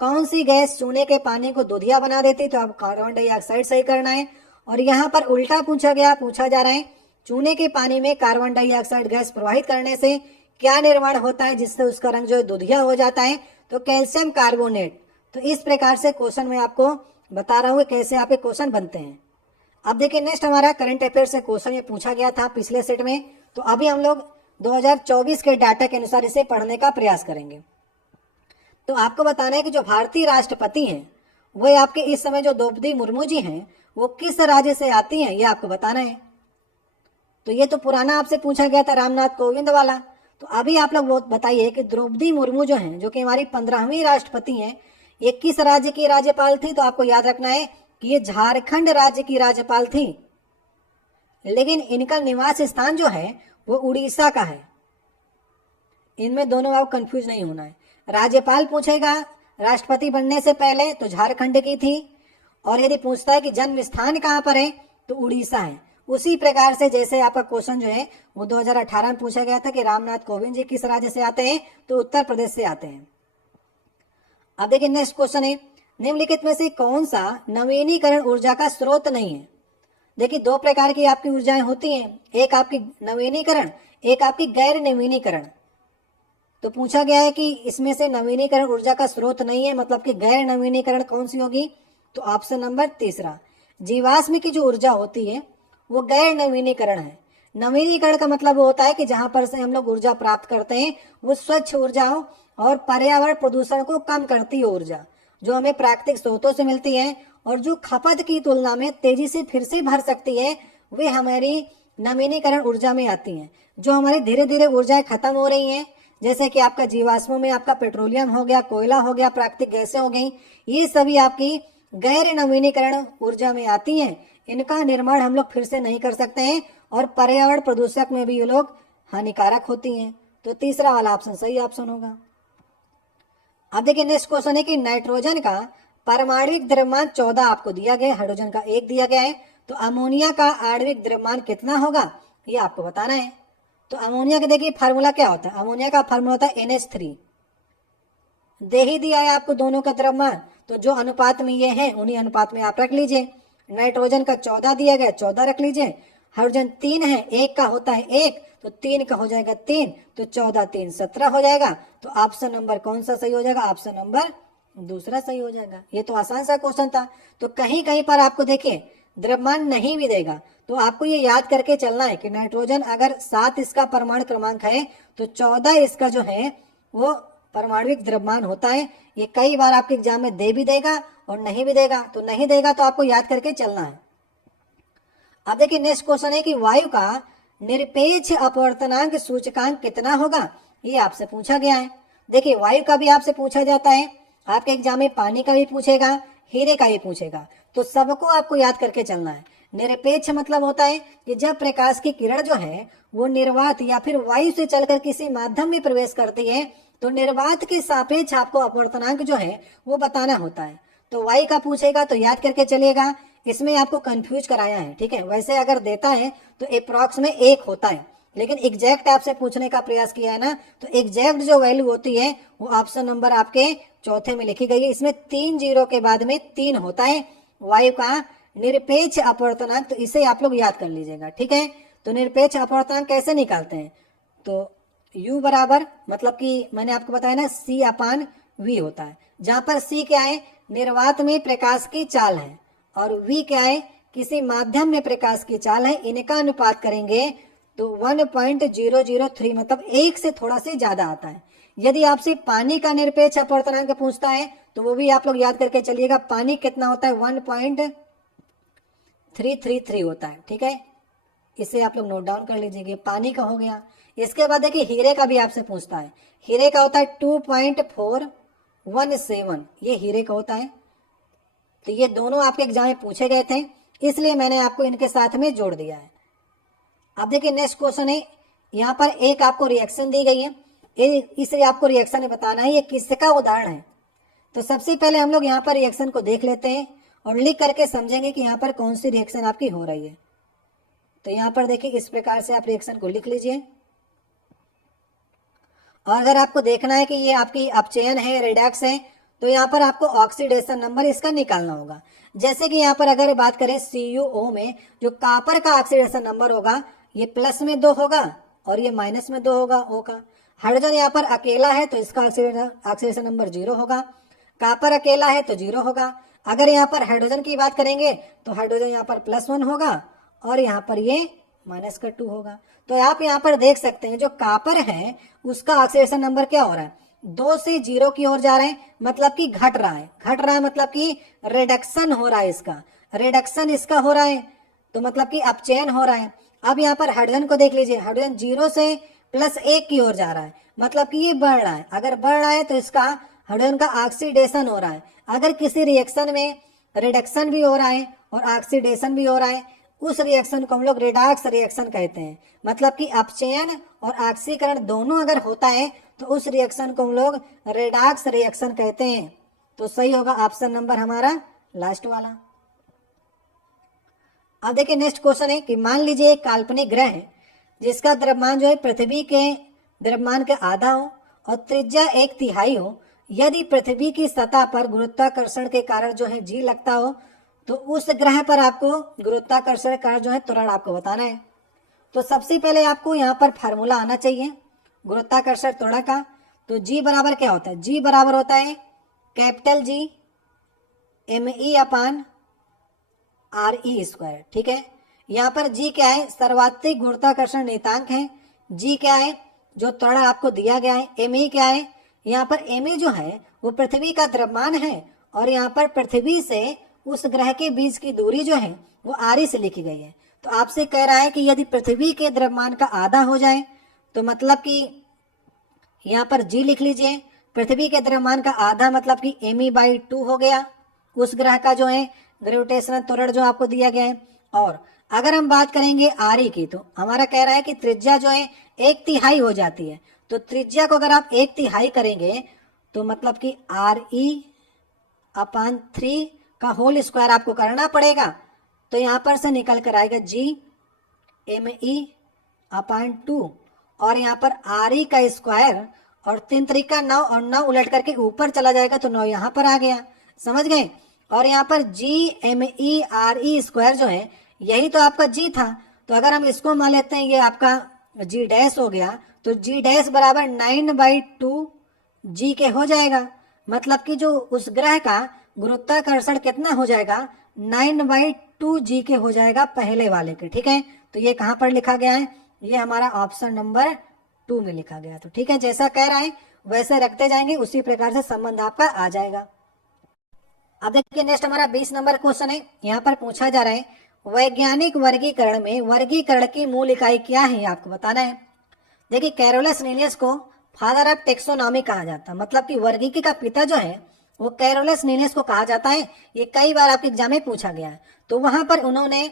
कौन सी गैस चूने के पानी को दूधिया बना देती, तो आप कार्बन डाइऑक्साइड सही करना है। और यहाँ पर उल्टा पूछा जा रहा है चूने के पानी में कार्बन डाइऑक्साइड गैस प्रवाहित करने से क्या निर्माण होता है जिससे उसका रंग जो है दूधिया हो जाता है, तो कैल्शियम कार्बोनेट। तो इस प्रकार से क्वेश्चन मैं आपको बता रहा हूँ कैसे आपके क्वेश्चन बनते हैं। अब देखिए नेक्स्ट हमारा करंट अफेयर से क्वेश्चन ये पूछा गया था पिछले सेट में, तो अभी हम लोग 2024 के डाटा के अनुसार इसे पढ़ने का प्रयास करेंगे। तो आपको बताना है कि जो भारतीय राष्ट्रपति हैं वो आपके इस समय जो द्रौपदी मुर्मू जी हैं वो किस राज्य से आती हैं, ये आपको बताना है। तो ये तो पुराना आपसे पूछा गया था रामनाथ कोविंद वाला। तो अभी आप लोग बताइए कि द्रौपदी मुर्मू जो हैं, जो कि हमारी 15वीं राष्ट्रपति हैं, ये किस राज्य की राज्यपाल थी, तो आपको याद रखना है कि ये झारखंड राज्य की राज्यपाल थी, लेकिन इनका निवास स्थान जो है वो उड़ीसा का है। इनमें दोनों आपको कंफ्यूज नहीं होना है। राज्यपाल पूछेगा राष्ट्रपति बनने से पहले तो झारखंड की थी, और यदि पूछता है कि जन्म स्थान कहाँ पर है तो उड़ीसा है। उसी प्रकार से जैसे आपका क्वेश्चन जो है वो 2018 में पूछा गया था कि रामनाथ कोविंद जी किस राज्य से आते हैं, तो उत्तर प्रदेश से आते हैं। अब देखिए नेक्स्ट क्वेश्चन है निम्नलिखित में से कौन सा नवीनीकरण ऊर्जा का स्रोत नहीं है। देखिए दो प्रकार की आपकी ऊर्जाएं होती हैं, एक आपकी नवीनीकरण, एक आपकी गैर नवीनीकरण। तो पूछा गया है कि इसमें से नवीनीकरण ऊर्जा का स्रोत नहीं है, मतलब कि गैर नवीनीकरण कौन सी होगी, तो ऑप्शन नंबर तीसरा जीवाश्म की जो ऊर्जा होती है वो गैर नवीनीकरण है। नवीनीकरण का मतलब वो होता है कि जहां पर से हम लोग ऊर्जा प्राप्त करते हैं वो स्वच्छ ऊर्जा हो और पर्यावरण प्रदूषण को कम करती हो ऊर्जा, जो हमें प्राकृतिक स्रोतों से मिलती है और जो खपत की तुलना में तेजी से फिर से भर सकती है, वे हमारी नवीनीकरण ऊर्जा में आती हैं। जो हमारी धीरे धीरे ऊर्जाएं खत्म हो रही हैं, जैसे कि आपका जीवाश्मों में आपका पेट्रोलियम हो गया, कोयला हो गया, प्राकृतिक गैसें हो गई, ये सभी आपकी गैर नवीनीकरण ऊर्जा में आती हैं। इनका निर्माण हम लोग फिर से नहीं कर सकते हैं और पर्यावरण प्रदूषक में भी ये लोग हानिकारक होती हैं। तो तीसरा वाला ऑप्शन सही ऑप्शन होगा। अब देखिए नेक्स्ट क्वेश्चन है कि नाइट्रोजन का परमाणविक द्रव्यमान 14 आपको दिया गया, हाइड्रोजन का 1 दिया गया है, तो अमोनिया का आणविक द्रव्यमान कितना होगा ये आपको बताना है। तो अमोनिया का देखिए फार्मूला क्या होता है, अमोनिया का फार्मूला होता है NH3। दे ही दिया है आपको दोनों का द्रव्यमान, तो जो अनुपात में ये है उन्हीं अनुपात में आप रख लीजिए। नाइट्रोजन का 14 दिया गया, 14 रख लीजिए। हाइड्रोजन 3 है, 1 का होता है 1, तो 3 का हो जाएगा 3, तो 14 3 17 हो जाएगा। तो ऑप्शन नंबर कौन सा सही हो जाएगा, ऑप्शन नंबर दूसरा सही हो जाएगा। ये तो आसान सा क्वेश्चन था। तो कहीं कहीं पर आपको देखिए द्रव्यमान नहीं भी देगा तो आपको ये याद करके चलना है कि नाइट्रोजन अगर 7 इसका परमाणु क्रमांक है तो 14 इसका जो है वो परमाणविक द्रव्यमान होता है। ये कई बार आपके एग्जाम में दे भी देगा और नहीं भी देगा, तो नहीं देगा तो आपको याद करके चलना है। अब देखिए नेक्स्ट क्वेश्चन है कि वायु का निरपेक्ष अपवर्तनांक सूचकांक कितना होगा, ये आपसे पूछा गया है। देखिए वायु का भी आपसे पूछा जाता है, आपके एग्जाम में पानी का भी पूछेगा, हीरे का भी पूछेगा, तो सबको आपको याद करके चलना है। निरपेक्ष मतलब होता है कि जब प्रकाश की किरण जो है वो निर्वात या फिर वायु से चलकर किसी माध्यम में प्रवेश करती है तो निर्वात के सापेक्ष आपको अपवर्तनांक जो है वो बताना होता है। तो वायु का पूछेगा तो याद करके चलिएगा, इसमें आपको कंफ्यूज कराया है, ठीक है। वैसे अगर देता है तो अप्रॉक्स में 1 होता है, लेकिन एग्जैक्ट आपसे पूछने का प्रयास किया है ना, तो एग्जैक्ट जो वैल्यू होती है वो ऑप्शन नंबर आपके चौथे में लिखी गई है। इसमें 3 जीरो के बाद में 3 होता है वायु का निरपेक्ष अपवर्तनांक, तो इसे आप लोग याद कर लीजिएगा, ठीक है। तो निरपेक्ष अपवर्तनांक कैसे निकालते हैं, तो U बराबर मतलब कि मैंने आपको बताया ना C/V होता है, जहां पर C क्या है निर्वात में प्रकाश की चाल है और V क्या है किसी माध्यम में प्रकाश की चाल है। इनका अनुपात करेंगे तो 1.003 मतलब 1 से थोड़ा से ज्यादा आता है। यदि आपसे पानी का निरपेक्ष अपवर्तनांक पूछता है तो वो भी आप लोग याद करके चलिएगा, पानी कितना होता है 1.333 होता है, ठीक है। इसे आप लोग नोट डाउन कर लीजिए, पानी का हो गया। इसके बाद देखिए हीरे का भी आपसे पूछता है, हीरे का होता है 2.417, ये हीरे का होता है। तो ये दोनों आपके एग्जाम में पूछे गए थे, इसलिए मैंने आपको इनके साथ में जोड़ दिया है। अब देखिए नेक्स्ट क्वेश्चन है, यहाँ पर एक आपको रिएक्शन दी गई है, इसे आपको रिएक्शन बताना है ये किसका उदाहरण है। तो सबसे पहले हम लोग यहाँ पर रिएक्शन को देख लेते हैं और लिख करके समझेंगे कि यहाँ पर कौन सी रिएक्शन आपकी हो रही है। तो यहाँ पर देखिए इस प्रकार से आप रिएक्शन को लिख लीजिए। और अगर आपको देखना है कि ये आपकी अपचयन है, रिडक्स है, तो यहाँ पर आपको ऑक्सीडेशन नंबर इसका निकालना होगा। जैसे कि यहाँ पर अगर बात करें CuO में जो कॉपर का ऑक्सीडेशन नंबर होगा, ये प्लस में 2 होगा और ये माइनस में 2 होगा O का। हाइड्रोजन यहाँ पर अकेला है तो इसका ऑक्सीडेशन नंबर 0 होगा, कॉपर अकेला है तो 0 होगा। अगर यहाँ पर हाइड्रोजन की बात करेंगे तो हाइड्रोजन यहाँ पर +1 होगा और यहाँ पर ये -2 होगा। तो आप यहाँ पर देख सकते हैं जो कॉपर है उसका ऑक्सीडेशन नंबर क्या हो रहा है, 2 से 0 की ओर जा रहे हैं, मतलब कि घट रहा है। घट रहा है मतलब कि रिडक्शन हो रहा है, इसका रिडक्शन इसका हो रहा है, तो मतलब कि अपचयन हो रहा है। अब यहाँ पर हाइड्रोजन को देख लीजिए, हाइड्रोजन 0 से +1 की ओर जा रहा है, मतलब कि ये बढ़ रहा है। अगर बढ़ रहा है तो इसका हाइड्रोजन का ऑक्सीडेशन हो रहा है। अगर किसी रिएक्शन में रिडक्शन भी हो रहा है और ऑक्सीडेशन भी हो रहा है, उस रिएक्शन को हम लोग रिडॉक्स रिएक्शन कहते हैं। मतलब कि अपचयन और ऑक्सीकरण दोनों अगर होता है तो उस रिएक्शन को हम लोग रिडॉक्स रिएक्शन कहते हैं। तो सही होगा ऑप्शन नंबर हमारा लास्ट वाला। अब देखिए नेक्स्ट क्वेश्चन है कि मान लीजिए एक काल्पनिक ग्रह है जिसका द्रव्यमान जो है पृथ्वी के द्रव्यमान के आधा हो और त्रिज्या 1/3 हो। यदि पृथ्वी की सतह पर गुरुत्वाकर्षण के कारण जो है G लगता हो तो उस ग्रह पर आपको गुरुत्वाकर्षण का जो है त्वरण आपको बताना है। तो सबसे पहले आपको यहाँ पर फार्मूला आना चाहिए गुरुत्वाकर्षण त्वरण का। तो G बराबर क्या होता है, G बराबर होता है कैपिटल G me/RE²। ठीक है, यहाँ पर G क्या है, सर्वाधिक गुरुत्वाकर्षण नियतांक है। G क्या है, जो त्वरण आपको दिया गया है। me क्या है, यहाँ पर me जो है वो पृथ्वी का द्रव्यमान है और यहाँ पर पृथ्वी से उस ग्रह के बीच की दूरी जो है वो RE से लिखी गई है। तो आपसे कह रहा है कि यदि पृथ्वी के द्रव्यमान का आधा हो जाए तो मतलब कि यहाँ पर G लिख लीजिए, पृथ्वी के द्रव्यमान का आधा मतलब कि me/2 हो गया उस ग्रह का जो है ग्रेविटेशनल त्वरण जो आपको दिया गया है। और अगर हम बात करेंगे RE की तो हमारा कह रहा है कि त्रिज्या जो है 1/3 हो जाती है। तो त्रिज्या को अगर आप 1/3 करेंगे तो मतलब कि RE/3 का होल स्क्वायर आपको करना पड़ेगा। तो यहाँ पर से निकल कर आएगा G me/2 और यहाँ पर RE का स्क्वायर और 3 3 9 और 9 उलट करके ऊपर चला जाएगा तो 9 यहाँ पर आ गया, समझ गए। और यहाँ पर G me/RE² जो है यही तो आपका G था। तो अगर हम इसको मान लेते हैं ये आपका G डैश हो गया तो G डैश बराबर 9/2 G के हो जाएगा। मतलब कि जो उस ग्रह का गुरुत्वाकर्षण कितना हो जाएगा, 9/2 G के हो जाएगा पहले वाले के। ठीक है, तो ये कहाँ पर लिखा गया है, ये हमारा ऑप्शन नंबर 2 में लिखा गया। तो ठीक है, जैसा कह रहा है वैसे रखते जाएंगे, उसी प्रकार से संबंध आपका आ जाएगा। अब देखिए नेक्स्ट हमारा 20 नंबर क्वेश्चन है। यहाँ पर पूछा जा रहा है वैज्ञानिक वर्गीकरण में वर्गीकरण की मूल इकाई क्या है, आपको बताना है। देखिए कैरोलस लीनियस को फादर ऑफ टेक्सोनॉमी कहा जाता है, मतलब कि वर्गीकी का पिता जो है वो कैरोलस लीनियस को कहा जाता है। ये कई बार आपके एग्जाम में पूछा गया है। तो वहां पर उन्होंने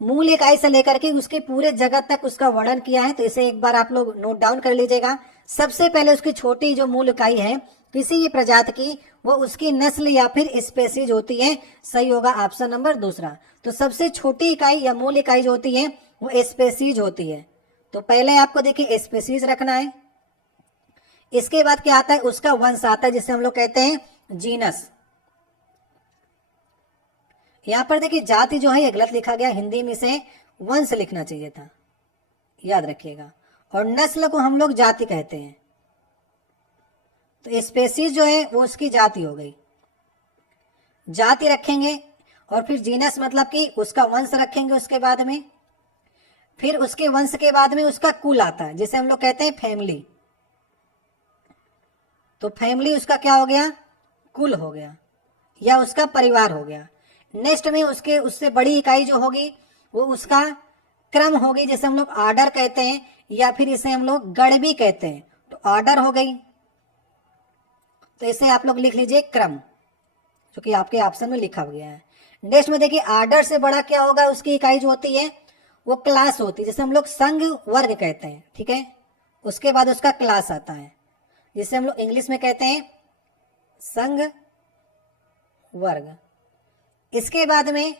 मूल इकाई से लेकर के उसके पूरे जगत तक उसका वर्णन किया है। तो इसे एक बार आप लोग नोट डाउन कर लीजिएगा। सबसे पहले उसकी छोटी जो मूल इकाई है किसी प्रजाति की, वो उसकी नस्ल या फिर स्पेसीज होती है। सही होगा ऑप्शन नंबर 2। तो सबसे छोटी इकाई या मूल इकाई जो होती है वो स्पेसीज होती है। तो पहले आपको देखिए स्पेसीज रखना है। इसके बाद क्या आता है, उसका वंश आता है जिसे हम लोग कहते हैं जीनस। यहां पर देखिए जाति जो है ये गलत लिखा गया, हिंदी में से वंश लिखना चाहिए था, याद रखिएगा। और नस्ल को हम लोग जाति कहते हैं। तो स्पेसीज जो है वो उसकी जाति हो गई, जाति रखेंगे। और फिर जीनस मतलब कि उसका वंश रखेंगे उसके बाद में। फिर उसके वंश के बाद में उसका कुल आता है जिसे हम लोग कहते हैं फैमिली। तो फैमिली उसका क्या हो गया, कुल हो गया या उसका परिवार हो गया। नेक्स्ट में उसके उससे बड़ी इकाई जो होगी वो उसका क्रम होगी जिसे हम लोग ऑर्डर कहते हैं या फिर इसे हम लोग गण भी कहते हैं। तो ऑर्डर हो गई, तो इसे आप लोग लिख लीजिए क्रम, जो कि आपके ऑप्शन में लिखा गया है। नेक्स्ट में देखिए ऑर्डर से बड़ा क्या होगा, उसकी इकाई जो होती है वो क्लास होती है जिसे हम लोग संघ वर्ग कहते हैं। ठीक है, उसके बाद उसका क्लास आता है जिसे हम लोग इंग्लिश में कहते हैं संघ वर्ग। इसके बाद में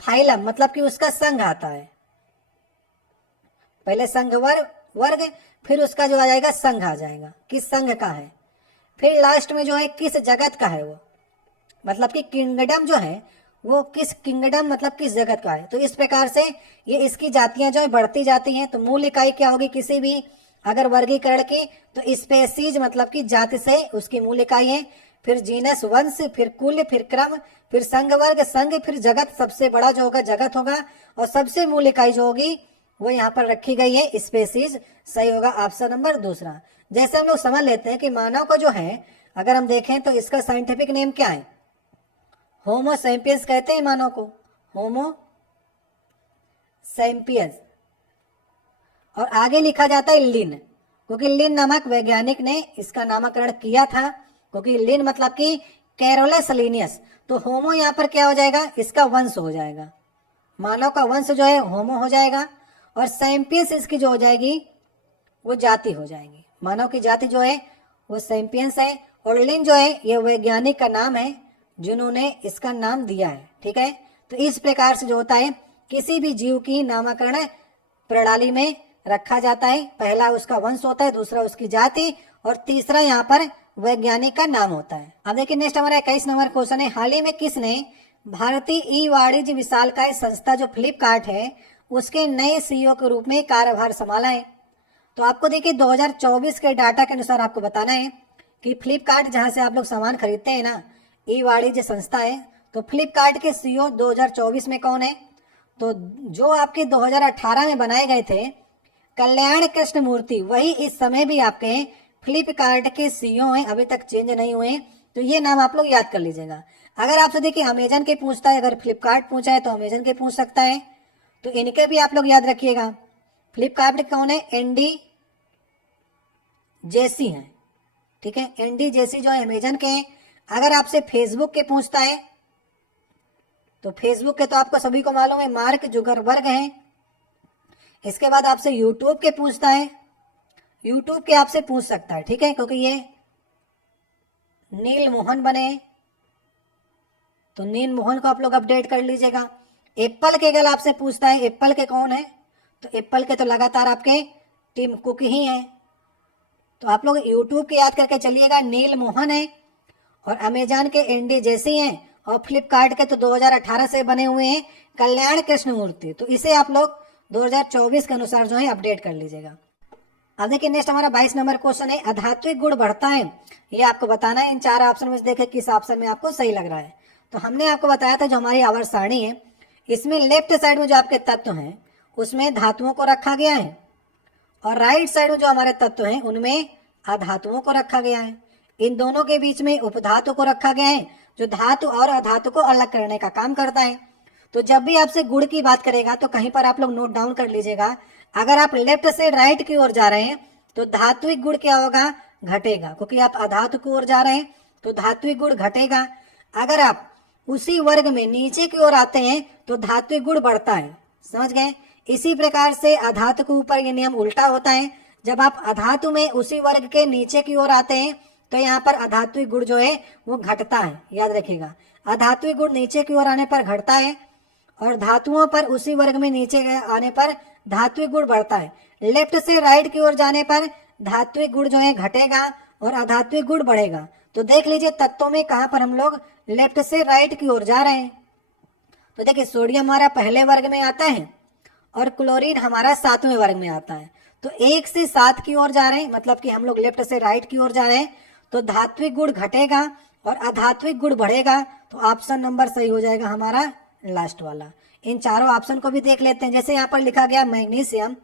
फाइलम मतलब कि उसका संघ आता है। पहले संघ वर्ग वर्ग, फिर उसका जो आ जाएगा संघ आ जाएगा, किस संघ का है, फिर लास्ट में जो है किस जगत का है वो, मतलब कि किंगडम जो है वो किस किंगडम मतलब किस जगत का है। तो इस प्रकार से ये इसकी जातियां जो है बढ़ती जाती हैं। तो मूल इकाई क्या होगी किसी भी अगर वर्गीकरण की, तो स्पेसीज मतलब कि जाति से उसकी मूल इकाई है, फिर जीनस वंश, फिर कुल, फिर क्रम, फिर संघ वर्ग, संघ, फिर जगत, सबसे बड़ा जो होगा जगत होगा, और सबसे मूल इकाई जो होगी वो यहाँ पर रखी गई है स्पेसीज। सही होगा ऑप्शन नंबर दूसरा। जैसे हम लोग समझ लेते हैं कि मानव को जो है अगर हम देखें तो इसका साइंटिफिक नेम क्या है, होमो सैपियंस कहते हैं मानव को, होमो सैपियंस। और आगे लिखा जाता है लिन, क्योंकि लिन नामक वैज्ञानिक ने इसका नामकरण किया था, क्योंकि लिन मतलब कि कैरोलस लिनियस। तो होमो यहाँ पर क्या हो जाएगा, इसका वंश हो जाएगा, मानव का वंश जो है होमो हो जाएगा, और सैपियंस इसकी जो हो जाएगी वो जाति हो जाएगी, मानव की जाति जो है वो सैपियंस है। और लिन जो है ये वैज्ञानिक का नाम है जिन्होंने इसका नाम दिया है। ठीक है, तो इस प्रकार से जो होता है किसी भी जीव की नामकरण प्रणाली में रखा जाता है, पहला उसका वंश होता है, दूसरा उसकी जाति, और तीसरा यहाँ पर वैज्ञानिक का नाम होता है। अब देखिए नेक्स्ट हमारा 21 नंबर क्वेश्चन है, हाल ही में किसने भारतीय ई वाणिज्य विशालकाय संस्था जो फ्लिपकार्ट है उसके नए सीईओ के रूप में कार्यभार संभाला है। तो आपको देखिए 2024 के डाटा के अनुसार आपको बताना है कि फ्लिपकार्ट जहां से आप लोग सामान खरीदते हैं ना, ई वाणिज्य संस्था है, तो फ्लिपकार्ट के सीईओ 2024 में कौन है, तो जो आपके 2018 में बनाए गए थे कल्याण कृष्ण मूर्ति, वही इस समय भी आपके फ्लिपकार्ट के सीईओ हैं, अभी तक चेंज नहीं हुए। तो ये नाम आप लोग याद कर लीजिएगा। अगर आपसे देखिए अमेजन के पूछता है, अगर फ्लिपकार्ट पूछा है तो अमेजन के पूछ सकता है, तो इनके भी आप लोग याद रखिएगा। फ्लिपकार्ट कौन है, एनडी जेसी हैं। ठीक है, एनडी जेसी जो है अमेजन के हैं। अगर आपसे फेसबुक के पूछता है तो फेसबुक के तो आपको सभी को मालूम है मार्क जुकरबर्ग हैं। इसके बाद आपसे यूट्यूब के पूछता है, यूट्यूब के आपसे पूछ सकता है, ठीक है, क्योंकि ये नील मोहन बने, तो नील मोहन को आप लोग अपडेट कर लीजिएगा। एप्पल के अगर आपसे पूछता है एप्पल के कौन है, तो एप्पल के तो लगातार आपके टिम कुक ही हैं। तो आप लोग यूट्यूब के याद करके चलिएगा, नील मोहन है, और अमेजन के एनडी जेसी हैं, और फ्लिपकार्ट के तो 2018 से बने हुए हैं कल्याण कृष्ण मूर्ति। तो इसे आप लोग 2024 के अनुसार जो है अपडेट कर लीजिएगा। अब देखिए नेक्स्ट हमारा 22 नंबर क्वेश्चन है, अधात्विक गुण बढ़ता है, ये आपको बताना है। इन 4 ऑप्शन में से देखें किस ऑप्शन में आपको सही लग रहा है। तो हमने आपको बताया था जो हमारी आवर्त सारणी है, इसमें लेफ्ट साइड में जो आपके तत्व हैं उसमें धातुओं को रखा गया है, और राइट साइड में जो हमारे तत्व हैं उनमें अधातुओं को रखा गया है। इन दोनों के बीच में उपधातु को रखा गया है जो धातु और अधातु को अलग करने का काम करता है। तो जब भी आपसे गुण की बात करेगा तो कहीं पर आप लोग नोट डाउन कर लीजिएगा, अगर आप लेफ्ट से राइट की ओर जा रहे हैं तो धात्विक गुण क्या होगा, घटेगा, क्योंकि आप अधातु की ओर जा रहे हैं तो धात्विक गुण घटेगा। अगर आप उसी वर्ग में नीचे की ओर आते हैं तो धात्विक गुण बढ़ता है, समझ गए। इसी प्रकार से अधातु के ऊपर ये नियम उल्टा होता है, जब आप अधातु में उसी वर्ग के नीचे की ओर आते हैं तो यहाँ पर अधात्विक गुण जो है वो घटता है, याद रखिएगा। अधात्विक गुण नीचे की ओर आने पर घटता है, और धातुओं पर उसी वर्ग में नीचे आने पर धात्विक गुण बढ़ता है। लेफ्ट से राइट की ओर जाने पर धात्विक गुण जो है घटेगा और अधात्विक गुण बढ़ेगा। तो देख लीजिए तत्वों में कहाँ पर हम लोग लेफ्ट से राइट की ओर जा रहे हैं। तो देखिए सोडियम हमारा पहले वर्ग में आता है और क्लोरीन हमारा 7वें वर्ग में आता है। तो 1 से 7 की ओर जा रहे हैं, मतलब कि हम लोग लेफ्ट से राइट की ओर जा रहे हैं, तो धात्विक गुण घटेगा और अधात्विक गुण बढ़ेगा। तो ऑप्शन नंबर सही हो जाएगा हमारा लास्ट वाला। इन चारों ऑप्शन को भी देख लेते हैं। जैसे यहाँ पर लिखा गया मैग्नीशियम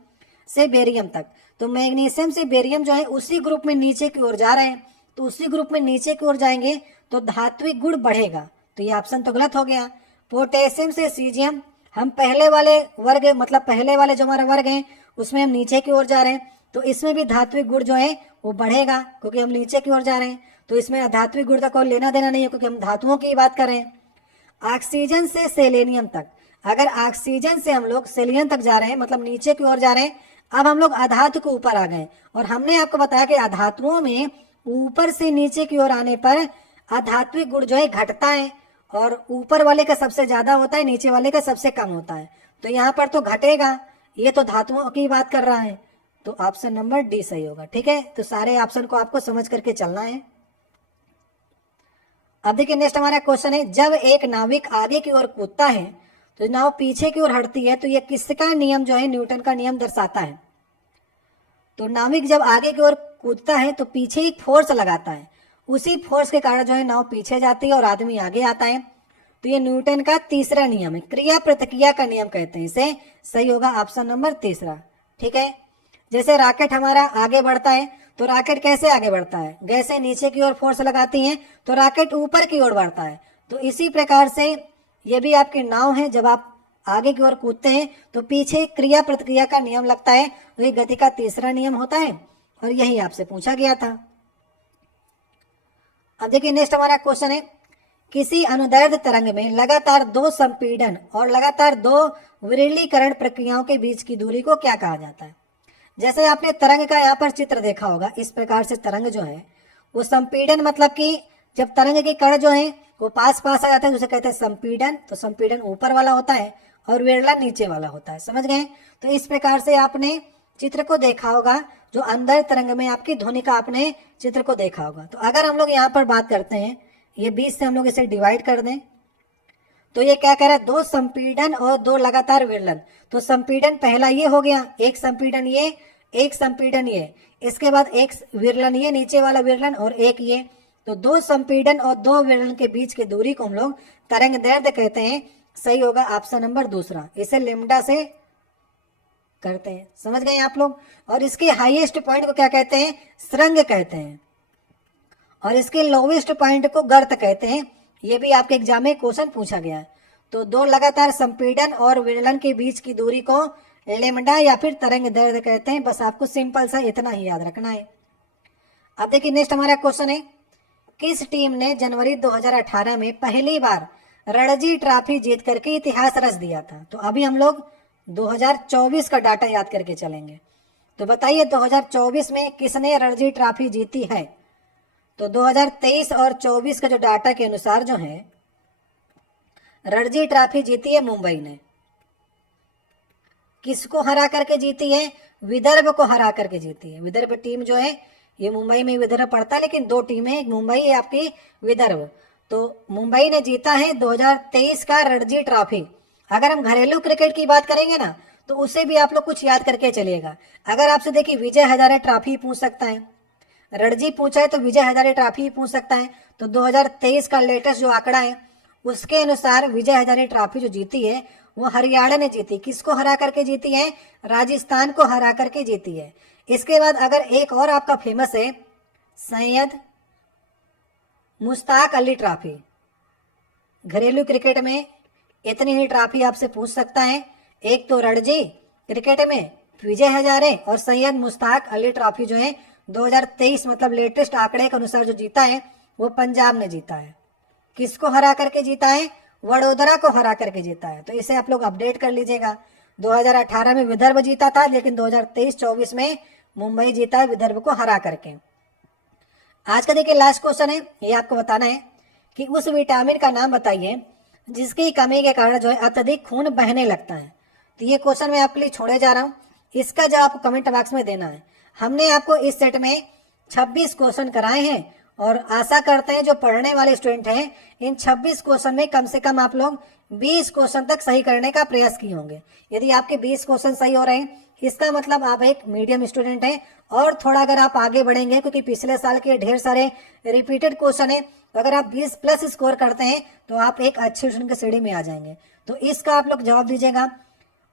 से बेरियम तक, तो मैग्नीशियम से बेरियम जो है उसी ग्रुप में नीचे की ओर जा रहे हैं, तो उसी ग्रुप में नीचे की ओर जाएंगे तो धात्विक गुण बढ़ेगा, तो ये ऑप्शन तो गलत हो गया। पोटेशियम से सीजियम, हम पहले वाले वर्ग मतलब पहले वाले जो हमारा वर्ग है उसमें हम नीचे की ओर जा रहे हैं, तो इसमें भी धात्विक गुण जो है वो बढ़ेगा क्योंकि हम नीचे की ओर जा रहे हैं। तो इसमें अधात्विक गुण का कोई लेना देना नहीं है क्योंकि हम धातुओं की बात कर रहे हैं। ऑक्सीजन से सेलेनियम तक, अगर ऑक्सीजन से हम लोग सेलियम तक जा रहे हैं मतलब नीचे की ओर जा रहे हैं, अब हम लोग अधातु के ऊपर आ गए और हमने आपको बताया कि अधातुओं में ऊपर से नीचे की ओर आने पर अधात्विक गुण जो है घटता है और ऊपर वाले का सबसे ज्यादा होता है, नीचे वाले का सबसे कम होता है। तो यहाँ पर तो घटेगा, ये तो धातुओं की बात कर रहा है। तो ऑप्शन नंबर डी सही होगा। ठीक है, तो सारे ऑप्शन को आपको समझ करके चलना है। अब देखिए नेक्स्ट हमारा क्वेश्चन है, जब एक नाविक आगे की ओर कूदता है तो नाव पीछे की ओर हटती है, तो यह किसका नियम जो है न्यूटन का नियम दर्शाता है। तो नाविक जब आगे की ओर कूदता है तो पीछे एक फोर्स लगाता है, उसी फोर्स के कारण जो है नाव पीछे जाती है और आदमी आगे आता है। तो ये न्यूटन का तीसरा नियम है, क्रिया प्रतिक्रिया का नियम कहते हैं इसे। सही होगा ऑप्शन नंबर तीसरा। ठीक है, जैसे रॉकेट हमारा आगे बढ़ता है तो रॉकेट कैसे आगे बढ़ता है, गैसें नीचे की ओर फोर्स लगाती हैं तो रॉकेट ऊपर की ओर बढ़ता है। तो इसी प्रकार से ये भी आपकी नाव है, जब आप आगे की ओर कूदते हैं तो पीछे क्रिया प्रतिक्रिया का नियम लगता है, तो ये गति का तीसरा नियम होता है और यही आपसे पूछा गया था। अब देखिए नेक्स्ट हमारा क्वेश्चन है, किसी अनुदैर्ध्य तरंग में लगातार दो संपीड़न और लगातार दो विरलीकरण प्रक्रियाओं के बीच की दूरी को क्या कहा जाता है। जैसे आपने तरंग का यहाँ पर चित्र देखा होगा, इस प्रकार से तरंग जो है वो संपीड़न, मतलब कि जब तरंग के कण जो है वो पास पास आ जाते हैं, उसे कहते हैं संपीड़न। तो संपीड़न ऊपर वाला होता है और विरलन नीचे वाला होता है, समझ गए। तो इस प्रकार से आपने चित्र को देखा होगा, जो अंदर तरंग में आपकी ध्वनि का आपने चित्र को देखा होगा। तो अगर हम लोग यहाँ पर बात करते हैं, ये 20 से हम लोग इसे डिवाइड कर दें, तो ये क्या कह रहा है, दो संपीड़न और दो लगातार विरलन। तो संपीड़न पहला ये हो गया, एक संपीड़न ये, एक संपीड़न ये, इसके बाद एक विरलन ये नीचे वाला विरलन और एक ये। तो दो संपीड़न और दो विरलन के बीच की दूरी को हम लोग तरंग दैर्ध्य कहते हैं। सही होगा ऑप्शन नंबर दूसरा, इसे लेमडा से करते हैं, समझ गए आप लोग। और इसके हाईएस्ट पॉइंट को क्या कहते हैं, स्रंग कहते हैं, और इसके लोवेस्ट पॉइंट को गर्त कहते हैं। ये भी आपके एग्जाम में क्वेश्चन पूछा गया है। तो दो लगातार संपीड़न और विरलन के बीच की दूरी को लेमडा या फिर तरंग दैर्ध्य कहते हैं। बस आपको सिंपल सा इतना ही याद रखना है। अब देखिए नेक्स्ट हमारा क्वेश्चन है, किस टीम ने जनवरी 2018 में पहली बार रणजी ट्रॉफी जीत करके इतिहास रच दिया था। तो अभी हम लोग 2024 का डाटा याद करके चलेंगे। तो बताइए 2024 में किसने रणजी ट्रॉफी जीती है। तो 2023 और 24 का जो डाटा के अनुसार जो है रणजी ट्रॉफी जीती है मुंबई ने। किसको हरा करके जीती है, विदर्भ को हरा करके जीती है। विदर्भ टीम जो है ये मुंबई में विदर्भ पड़ता है, लेकिन दो टीमें, एक मुंबई है आपकी विदर्भ। तो मुंबई ने जीता है 2023 का रणजी ट्रॉफी। अगर हम घरेलू क्रिकेट की बात करेंगे ना, तो उसे भी आप लोग कुछ याद करके चलिएगा। अगर आपसे देखिए विजय हजारे ट्रॉफी पूछ सकता है, रणजी पूछा है तो विजय हजारे ट्रॉफी पूछ सकता है। तो 2023 का लेटेस्ट जो आंकड़ा है उसके अनुसार विजय हजारे ट्रॉफी जो जीती है वो हरियाणा ने जीती। किसको हरा करके जीती है, राजस्थान को हरा करके जीती है। इसके बाद अगर एक और आपका फेमस है सैयद मुश्ताक अली ट्रॉफी। घरेलू क्रिकेट में इतनी ही ट्रॉफी आपसे पूछ सकता है, एक तो रणजी क्रिकेट में विजय हजारे और सैयद मुश्ताक अली ट्रॉफी जो है 2023 मतलब लेटेस्ट आंकड़े के अनुसार जो जीता है वो पंजाब ने जीता है। किसको हरा करके जीता है, वडोदरा को हरा करके जीता है। तो इसे आप लोग अपडेट कर लीजिएगा। 2018 में विदर्भ जीता था, लेकिन 2023-24 में मुंबई जीता है विदर्भ को हरा करके। आज का देखिए लास्ट क्वेश्चन है, ये आपको बताना है कि उस विटामिन का नाम बताइए जिसकी कमी के कारण जो है अत्यधिक खून बहने लगता है। तो ये क्वेश्चन मैं आपके लिए छोड़े जा रहा हूँ, इसका जवाब आपको कमेंट बॉक्स में देना है। हमने आपको इस सेट में 26 क्वेश्चन कराए हैं और आशा करते हैं जो पढ़ने वाले स्टूडेंट हैं इन 26 क्वेश्चन में कम से कम आप लोग 20 क्वेश्चन तक सही करने का प्रयास किए होंगे। यदि आपके 20 क्वेश्चन सही हो रहे हैं इसका मतलब आप एक मीडियम स्टूडेंट हैं। और थोड़ा अगर आप आगे बढ़ेंगे, क्योंकि पिछले साल के ढेर सारे रिपीटेड क्वेश्चन है, तो अगर आप 20 प्लस स्कोर करते हैं तो आप एक अच्छे स्टूडेंट की श्रेणी में आ जाएंगे। तो इसका आप लोग जवाब दीजिएगा,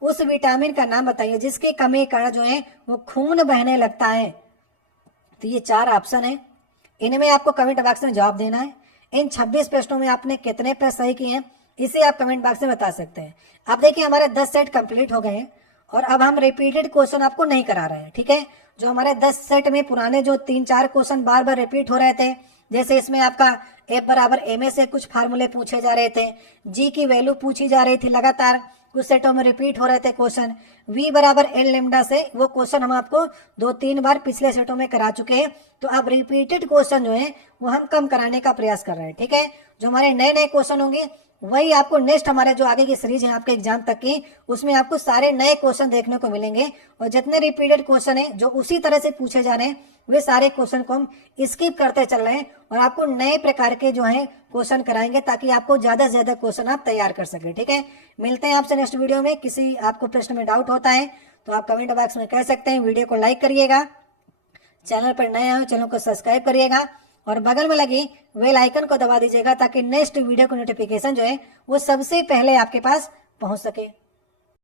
उस विटामिन का नाम बताइए जिसके कमी के कारण जो है वो खून बहने लगता है। तो ये 4 ऑप्शन है, इनमें आपको कमेंट बॉक्स में जवाब देना है। इन 26 प्रश्नों में आपने कितने प्रश्न सही किए हैं इसे आप कमेंट बॉक्स में बता सकते हैं। अब देखिए हमारे 10 सेट कंप्लीट हो गए हैं और अब हम रिपीटेड क्वेश्चन आपको नहीं करा रहे हैं, ठीक है। जो हमारे 10 सेट में पुराने जो 3-4 क्वेश्चन बार बार रिपीट हो रहे थे, जैसे इसमें आपका F बराबर ma से कुछ फार्मूले पूछे जा रहे थे, G की वैल्यू पूछी जा रही थी, लगातार कुछ सेटों में रिपीट हो रहे थे क्वेश्चन, V बराबर L लेमडा से वो क्वेश्चन हम आपको 2-3 बार पिछले सेटों में करा चुके हैं। तो अब रिपीटेड क्वेश्चन जो है वो हम कम कराने का प्रयास कर रहे हैं, ठीक है। जो हमारे नए नए क्वेश्चन होंगे वही आपको नेक्स्ट हमारे जो आगे की सीरीज है आपके एग्जाम तक की, उसमें आपको सारे नए क्वेश्चन देखने को मिलेंगे। और जितने रिपीटेड क्वेश्चन है जो उसी तरह से पूछे जा रहे हैं वे सारे क्वेश्चन को हम स्किप करते चल रहे हैं और आपको नए प्रकार के जो है क्वेश्चन कराएंगे ताकि आपको ज्यादा से ज्यादा क्वेश्चन आप तैयार कर सके। ठीक है, मिलते हैं आपसे नेक्स्ट वीडियो में। किसी आपको प्रश्न में डाउट होता है तो आप कमेंट बॉक्स में कह सकते हैं। वीडियो को लाइक करिएगा, चैनल पर नए आए चैनल को सब्सक्राइब करिएगा और बगल में लगी बेल आइकन को दबा दीजिएगा ताकि नेक्स्ट वीडियो को नोटिफिकेशन जो है वो सबसे पहले आपके पास पहुंच सके।